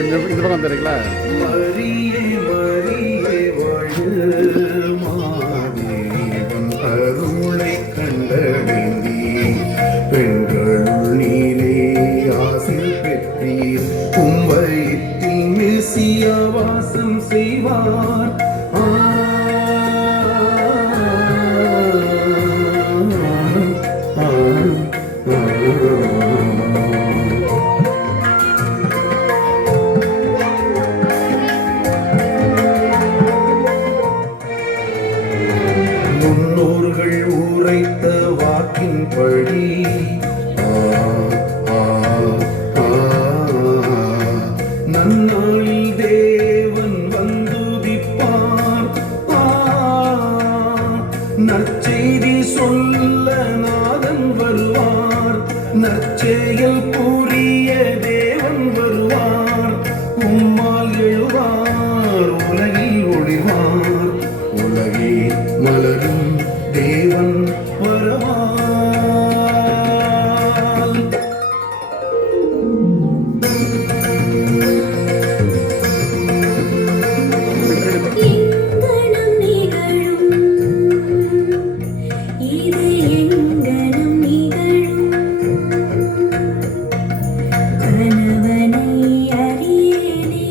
இந்த பக்கம் வந்துடுறீங்களா? அருளை கண்டடைந்தீ பெண்களுள் நீரே ஆசிர் பெற்றீர் உம்பயிற்றில் மெசியா வாசம் செய்வார். முன்னோர்கள் உரைத்த வாக்கின்படி நன்னாளில் தேவன் வந்துதிப்பார். நற்செய்தி சொல்ல நாதன் வருவார். நற்செயல் புரிய தேவன் வருவார். உம்மால் எழுவார் உலகில் ஒளிவார். உலகே மலரும் தேவன் வரவார். எங்கனம் நிகழும் இது எங்கனம் நிகழும் கணவனை அறியேனே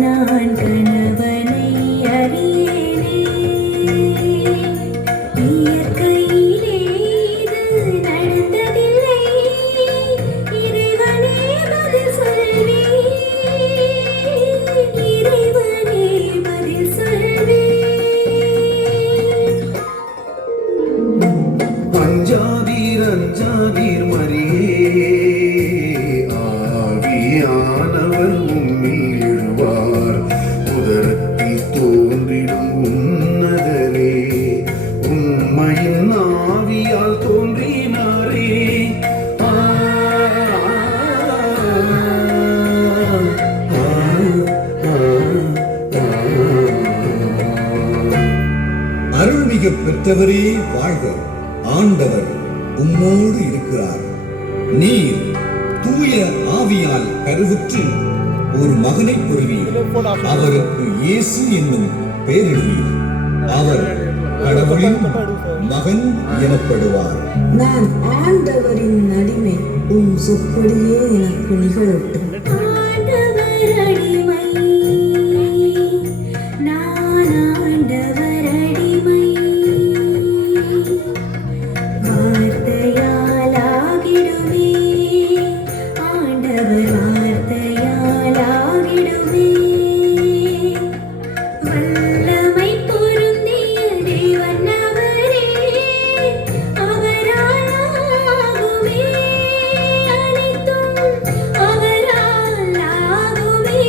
நான் கணவனை அறியேனே இயற்கையிலே இது நடந்ததில்லை இறைவனே பதில் சொல்வே இறைவனே பதில் சொல்வே அஞ்சாதீர் அஞ்சாதீர் மரியே ஆவியானவர் உம்மில் எழுவார். உதரத்தில் தோன்றிடும் உன்னதரே உம்மையின் ஆவியால் தோன்றினாரே. அருள்மிகு பெற்றவரே வாழ்க, ஆண்டவர் உம்மோடு இருக்கிறார். நீர் தூய ஆவியால் கருவுற்று ஒரு மகனை பெறுவீர். அவருக்கு இயேசு என்னும் பெயரிடுவீர். அவர் கடவுளின் மகன் எனப்படுவார். நான் ஆண்டவரின் அடிமை, உம் சொற்படியே எனக்கு நிகழட்டும். ஆண்டவர் அடிமை நான் ஆண்டவர் அடிமை வார்த்தையால் ஆகிடுமே ஆண்டவர் வார்த்தையால் ஆகிடுமே வல்லமை பொருந்திய தேவன் அவரே அவரால் ஆகுமே அனைத்தும் அவரால் ஆகுமே.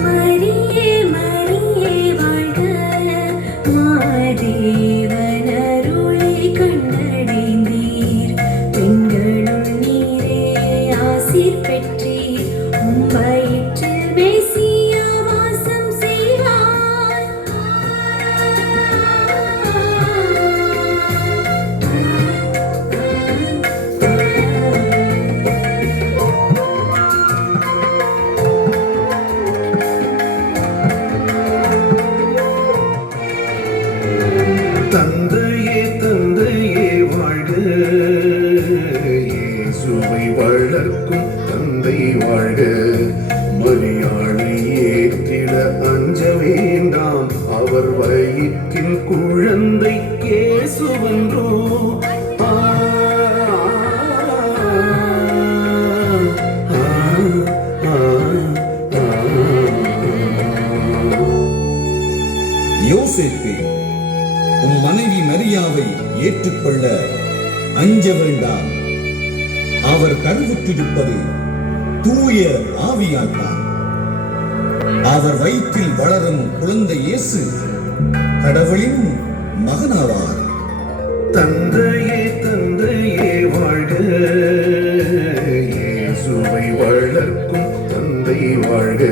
மரியே மரியே வாழ்க மாதேவன் அருளை கண்டடைந்தீர். பெண்களுள் நீரே ஆசீர் பெற்றீர். உம் வயிற்றில் மெசியா வாசம் செய்வார். தந்தையே தந்தையே வாழ்க. இயேசுவை வளர்க்கும் தந்தை வாழ்க. மரியாளை ஏற்றிட அஞ்ச வேண்டாம். அவர் வயிற்றின் குழந்தை இயேசுவென்றோ. யோசேப்பே, உம் மனைவி மரியாவை ஏற்றுக்கொள்ள அஞ்ச வேண்டாம். அவர் கருவுற்றிருப்பது தூய ஆவியால்தான். அவர் வயிற்றில் வளரும் குழந்தை இயேசு கடவுளின் மகனாவார். தந்தையே தந்தையே வாழ்க. இயேசுவை வளர்க்கும் தந்தை வாழ்க.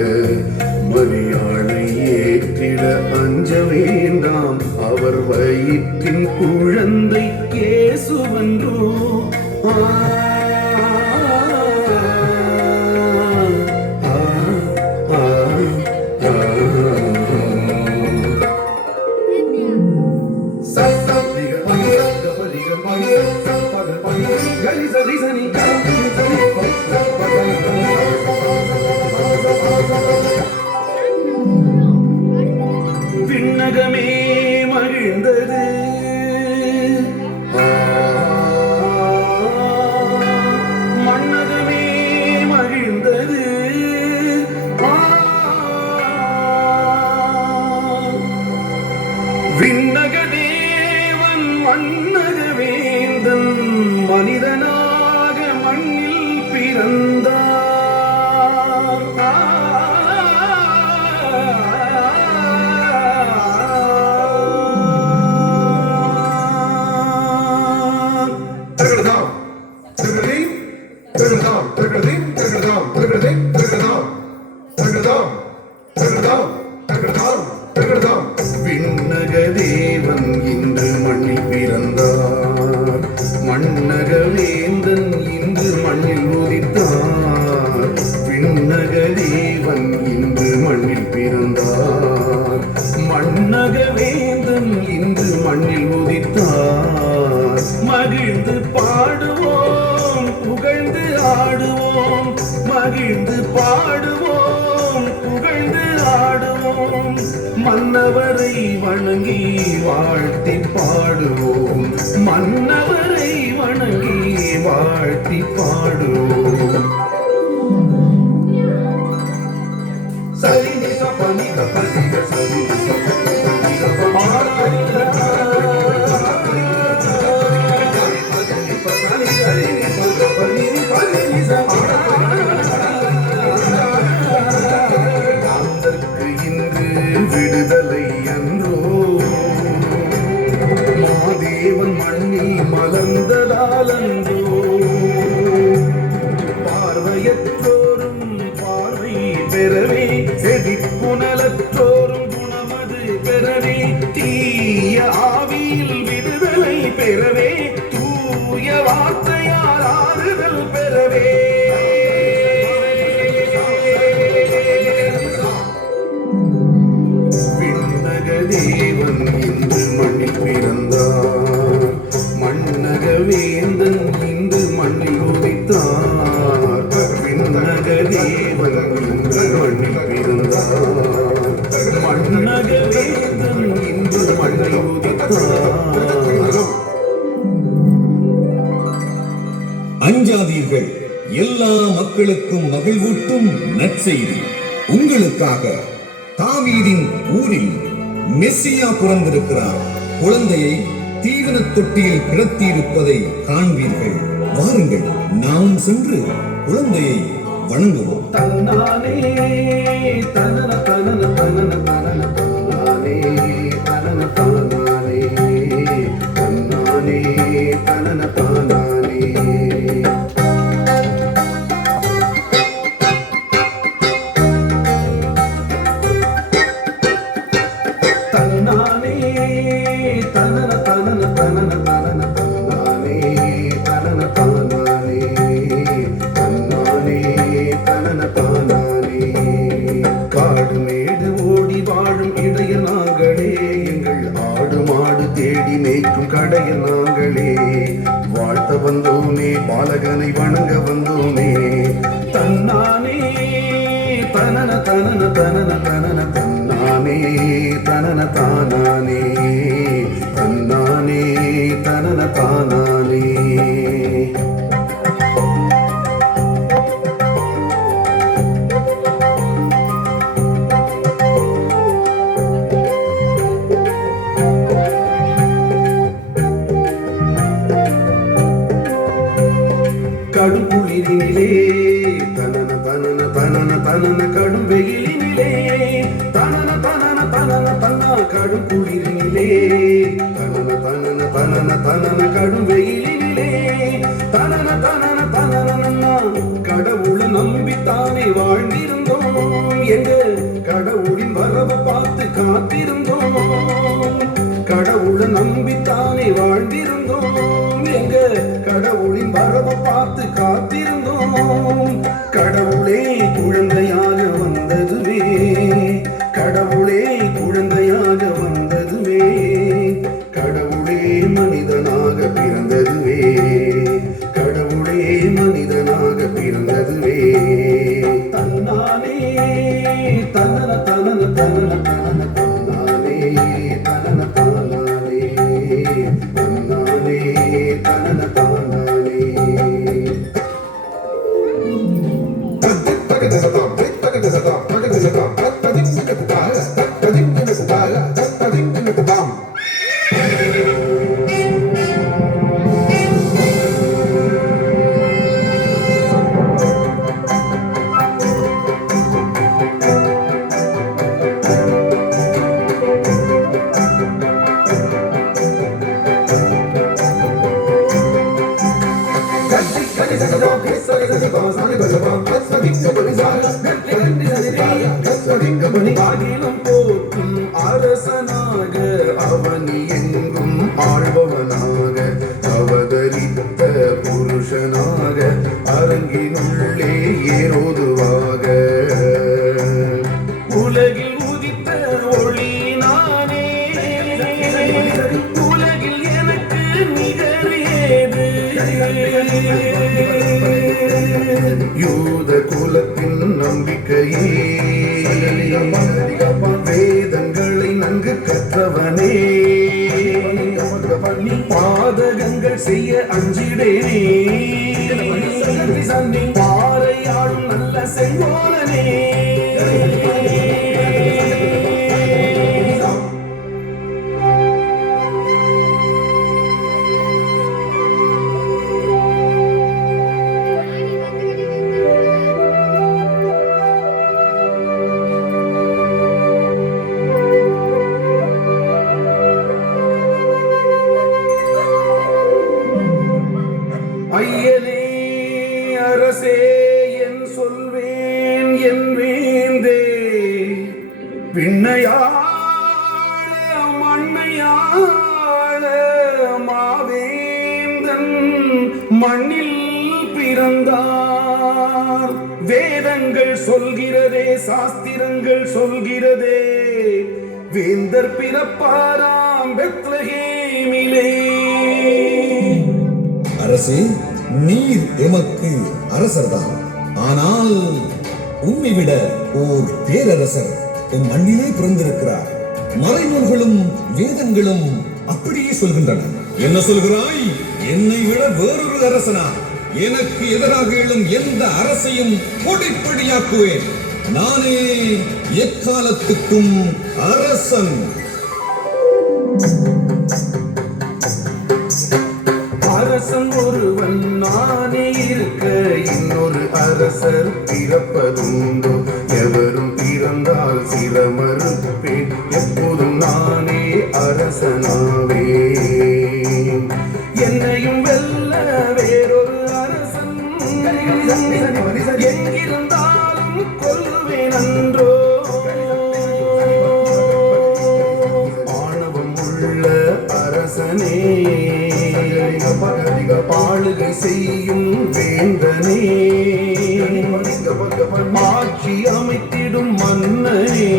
மரியாளை ஏற்றிட அஞ்ச வேண்டாம். அவர் வயிற்றின் குழந்தை இயேசுவென்றோ. விண்ணகமே மகிழ்ந்தது, மண்ணகமே மகிழ்ந்தது. விண்ணக தேவன் மண்ணக வேந்தன் மனிதனாக மண்ணில் பிறந்தார். விண்ணக தேவன் இன்று மண்ணில் பிறந்தார், மண்ணக வேந்தன் இன்று மண்ணில் உதித்தார். விண்ணக தேவன் இன்று மண்ணில் பிறந்தார், மண்ணக வேந்தன் இன்று மண்ணில் உதித்தார். மகிழ்ந்து பாடுவோம், புகழ்ந்து ஆடுவோம், மகிழ்ந்து பாடுவோம், புகழ்ந்து ஆடுவோம். மன்னவரை வணங்கி வாழ்த்தி பாடுவோம், மன்னவரை வணங்கி வாழ்த்தி பாடுவோம். சரி நிச பனி கபலிக சரி நிச விடுதலை அன்றோ, மாதேவன் மண்ணில் மலர்ந்ததால் அன்றோ. பார்வையற்றோரும் பார்வை பெறவே, செதிப்புணலற்றோரும் குணமது பெறவே, தீய ஆவியில் விடுதலை பெறவே, தூய வார்த்தையால் ஆறுதல் பெறவே. தேவன் இன்று மண்ணில் பிறந்தார், மண்ணக வேந்தன் இன்று மண்ணில் உதித்தார். விண்ணக தேவன் இன்று மண்ணில் பிறந்தார், மண்ணக வேந்தன் இன்று மண்ணில் உதித்தார். அஞ்சாதீர்கள், எல்லா மக்களுக்கும் மகிழ்வூட்டும் நற்செய்தி. உங்களுக்காக தாவீதின் ஊரில் மெஸ்ஸியா பிறந்திருக்கிறார். குழந்தையை தீவன தொட்டியில் கிடத்தியிருப்பதை காண்பீர்கள். வாருங்கள், நாம் சென்று குழந்தையை வணங்குவோம். தன்னானே தனன தனன தனன தனன தன்னானே தனன தானானே, தன்னானே தனன தானானே. தன்னானே தனன தனன தனன தனன தன்னானே தனன தானானே, தன்னானே தனன தானானே. காடு மேடு ஓடி வாழும் இடைய நாங்களே, எங்கள் ஆடு மாடு தேடி மேய்க்கும் கடைய நாங்களே. வாழ்த்த வந்தோமே, பாலகனை வணங்க வந்தோமே. தன்னானே தனன தனன தனன தனன தன்னானே தனன தானானே, தன்னானே தனன தானானே. கடுங்குளிரினிலே தனன தனன தனன தனன, கடும் வெயிலினிலே தனன தனன தனன தன்னா. கடுங்குளிரினிலே தனன தனன தனன தனன, கடும் வெயிலினிலே தனன தனன தனன. கடவுளை நம்பித்தானே வாழ்ந்திருந்தோம், எங்க கடவுளின் வரவை பார்த்து காத்திருந்தோம். கடவுளை நம்பித்தானே வாழ்ந்திருந்தோம், எங்க கடவுளின் வரவை பார்த்து காத்திருந்தோம். கடவுளே குழந்தையாக வந்ததுவே, கடவுளே குழந்தையாக வந்ததுவே, கடவுளே மனிதனாக பிறந்ததுவே, கடவுளே மனிதனாக பிறந்ததுவே. தன்னானே தனன தனன தனன தனன தன்னானே தனன தானானே தன்னானே தனன தானானே. அகிலம் போற்றும் அரசனாக அவனி எங்கும் ஆள்பவனாக அவதரித்த புருஷனாக அரங்கினுள்ளே ஏரோதுவாக உலகில் உதித்த ஒளி நானே, உலகில் எனக்கு நிகரேது. யூத குலத்தின் நம்பிக்கையே, வேதங்களை நன்கு கற்றவனே, பாதகங்கள் செய்ய அஞ்சிடேனே, பாறையாளும் நல்ல செங்கோலனே. ஐயனே அரசே என் சொல்வேன் என் வேந்தே, விண்ணையாள மண்ணையாள மாவேந்தன் மண்ணில் பிறந்தார். வேதங்கள் சொல்கிறதே, சாஸ்திரங்கள் சொல்கிறதே, வேந்தர் பிறப்பாராம் பெத்லகேமிலே. அரசே, நீர் எமக்கு அரசர்தான். ஆனால் உம்மை விட ஓர் பேரரசர் என் மண்ணிலே பிறந்திருக்கிறார். மறைநூல்களும் வேதங்களும் அப்படியே சொல்கின்றன. என்ன சொல்கிறாய்? என்னை விட வேறொரு அரசனா? எனக்கு எதிராக எழும் எந்த அரசையும் பொடிப்படியாக்குவேன். நானே எக்காலத்துக்கும் அரசன். அரசன் ஒருவன் நானே இருக்க இன்னொரு அரசர் பிறப்பதுண்டோ? எவரும் பிறந்தால் சில மறுப்பேன், எப்போதும் நானே அரசனாவே. என்னையும் வெல்ல வேறொரு அரசன் எங்கிருந்தாலும் கொல்லுவேன் அன்றோ? ஆணவம் உள்ள அரசனே, ஆளுகை செய்யும் வேந்தனே, ஆட்சி அமைத்திடும் மன்னனே,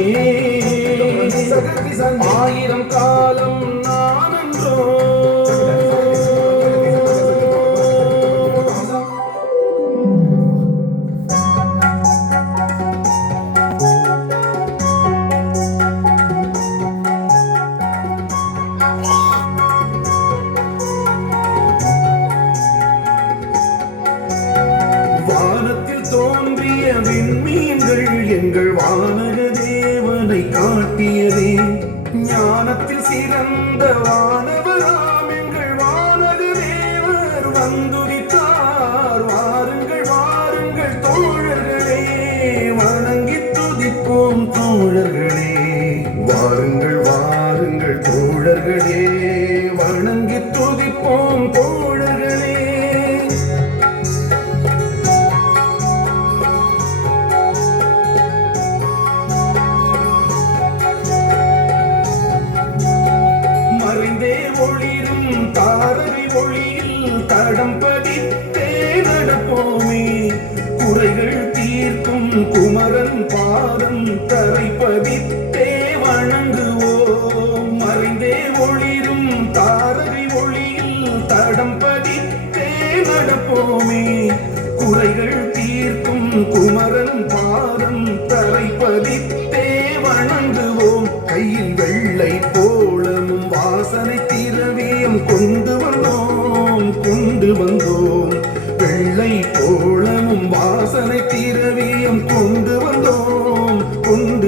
ஆயிரம் காலம் நானன்றோ? தோன்றிய விண்மீன்கள் எங்கள் வானக தேவனை காட்டியதே. ஞானத்தில் சிறந்த வானவராம் எங்கள் வானக தேவர் வந்துதித்தார். வாருங்கள் வாருங்கள் தோழர்களே, வணங்கி துதிப்போம் தோழர்களே. வாருங்கள் வாருங்கள் தோழர்களே, வணங்கி துதிப்போம் தோழர்களே. ஒளிரும் தாரகை ஒளியில் தடம் பதித்தே நடப்போமே. குறைகள் தீர்க்கும் குமரன் பாதம் தரை பதித்தே வணங்குவோம். மறைந்தே ஒளிரும் தாரகை ஒளியில் தடம் பதித்தே நடப்போமே. குறைகள் தீர்க்கும் குமரன் பாதம் தரை பதித்தே வணங்குவோம். கையில் வெள்ளை போலமும் வாசனை திரவியம் கொண்டு வந்தோம். வெள்ளை போலமும் வாசனை திரவியம் கொண்டு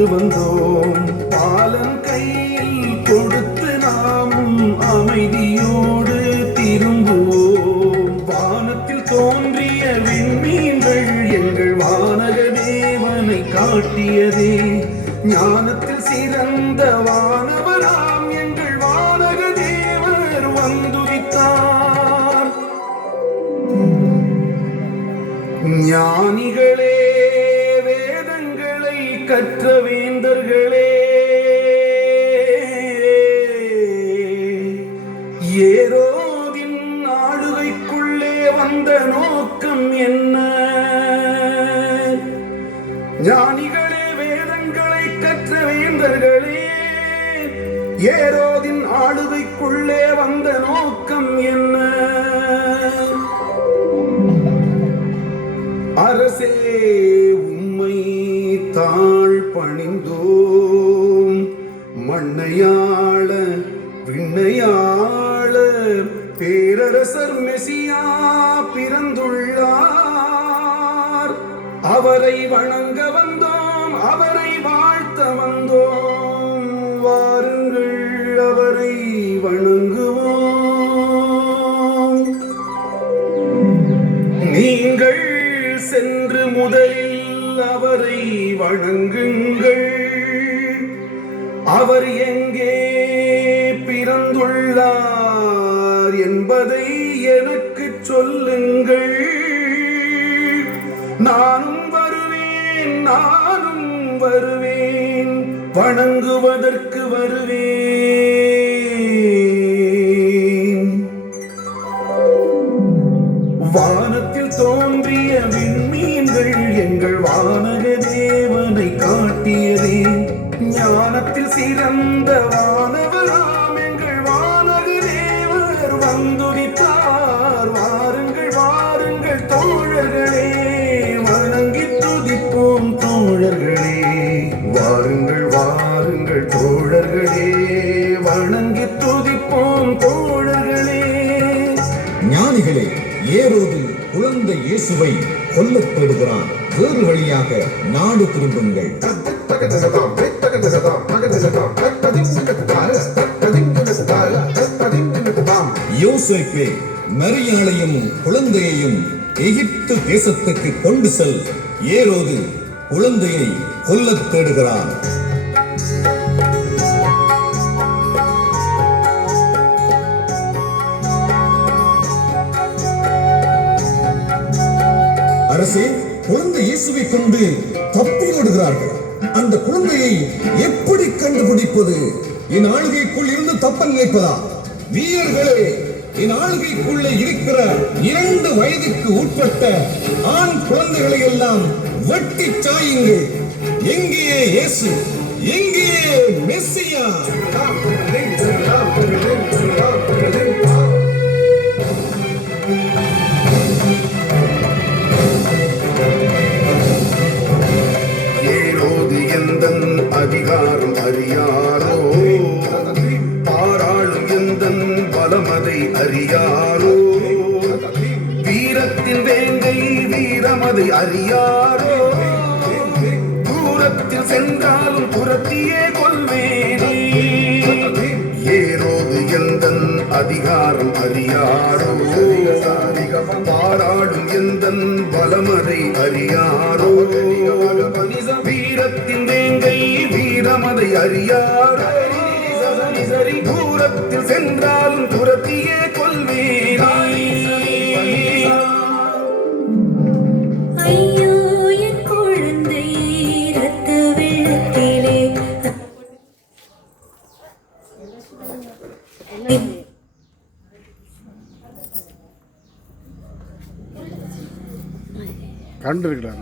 வந்தோம். பாலன் கையில் கொடுத்து நாமும் அமைதியோடு திரும்புவோம். வானத்தில் தோன்றிய விண்மீன்கள் எங்கள் வானக தேவனை காட்டியதே. ஞானத்தில் சிறந்த வானவராம் எங்கள் வானக தேவர் வந்துதித்தார். ஞானிகளே, வேதங்களை கற்ற வேந்தர்களே, ஏரோதின் ஆளுகைக்குள்ளே வந்த நோக்கம் என்ன? ஞானிகளே, வேதங்களை கற்ற வேந்தர்களே, ஏரோதின் ஆளுகைக்குள்ளே வந்த நோக்கம் என்ன? அரசே, உம்மை தாழ் பணிந்தோம். மண்ணையாள விண்ணையாள பேரரசர் மெசியா பிறந்துள்ளார். அவரை வணங்க வந்தோம், அவரை வாழ்த்த வந்தோம். வாருங்கள், அவரை வணங்குவோம். நீங்கள் சென்று முதலில் அவரை வணங்குங்கள். அவர் எங்கே பிறந்துள்ளார் என்பதை எனக்கு சொல்லுங்கள். நானும் வருவேன், வணங்குவதற்கு வருவேன். வானத்தில் தோன்றிய விண்மீன்கள் எங்கள் வானக தேவனை காட்டியதே. ஞானத்தில் சிறந்த வானவராம் எங்கள் வானக தேவர் வந்துதித்தார். வாருங்கள் வாருங்கள் தோழர்களே, வணங்கி துதிப்போம் தோழர்களே. வாருங்கள் வாருங்கள் தோழர்களே, வணங்கி துதிப்போம் தோழர்களே. ஞானிகளே, ஏரோது குழந்தை இயேசுவை கொல்லத் தேடுகிறான். வேறு வழியாக நாடு திரும்புங்கள். யோசேப்பே, மரியாளையும் குழந்தையையும் எகிப்து தேசத்துக்கு கொண்டு செல். ஏரோது குழந்தையை கொல்லத் தேடுகிறான். அரசே, குழந்தை இயேசுவை கொண்டு தப்பி ஓடுகிறார்கள். அந்த குழந்தையை எப்படி கண்டுபிடிப்பது? என் ஆளுகைக்குள் இருந்து தப்ப நினைப்பதா? வீரர்களே, என் ஆளுகைக்குள்ளே இருக்கிற 2 வயதுக்கு உட்பட்ட ஆண் குழந்தைகளை எல்லாம் வெட்டி சாயுங்கள். எங்கே இயேசு? எங்கே மெஸ்ஸியா? அதிகாரம் அறியாரோ, பாராளும் எந்தன் பலமதை அறியாரோ, வீரத்தின் வேங்கை வீரமதை அறியாரோ, தூரத்தில் சென்றாலும் புறத்தியே கொள்வேனே. ஏரோது எந்தன் அதிகாரம் அறியாரோ, பாராளும் எந்தன் பலமதை அறியாரோ, வீரத்தின் வேங்கை வீரமதை அறியாரோ, தூரத்தில் சென்றாலும் துரத்தியே கொள்வேனே. ஐயோ, என் குழந்தை இரத்த வெள்ளத்திலே கண்டு இருக்கலாம்